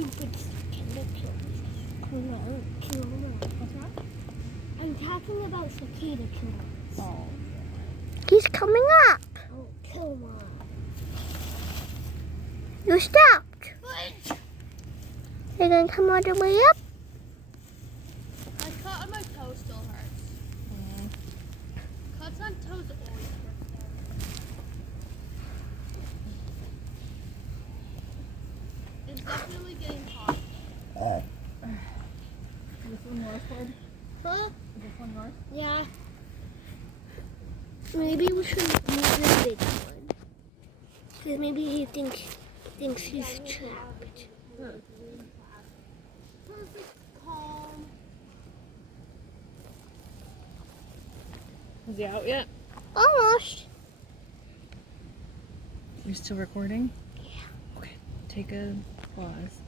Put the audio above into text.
stupid cicada killers. What's that? I'm talking about cicada killers. Oh. He's coming up. Oh, kill one. You stopped. What? They're going to come all the way up. My cut on my toe still hurts. Cuts on toes always hurt though. It's definitely getting hot. Is this one north side? Huh? Is this one north? Yeah. Maybe we should move the big one. Because maybe he thinks he's trapped. Perfect calm. Is he out yet? Almost. You're still recording? Yeah. Okay. Take a pause.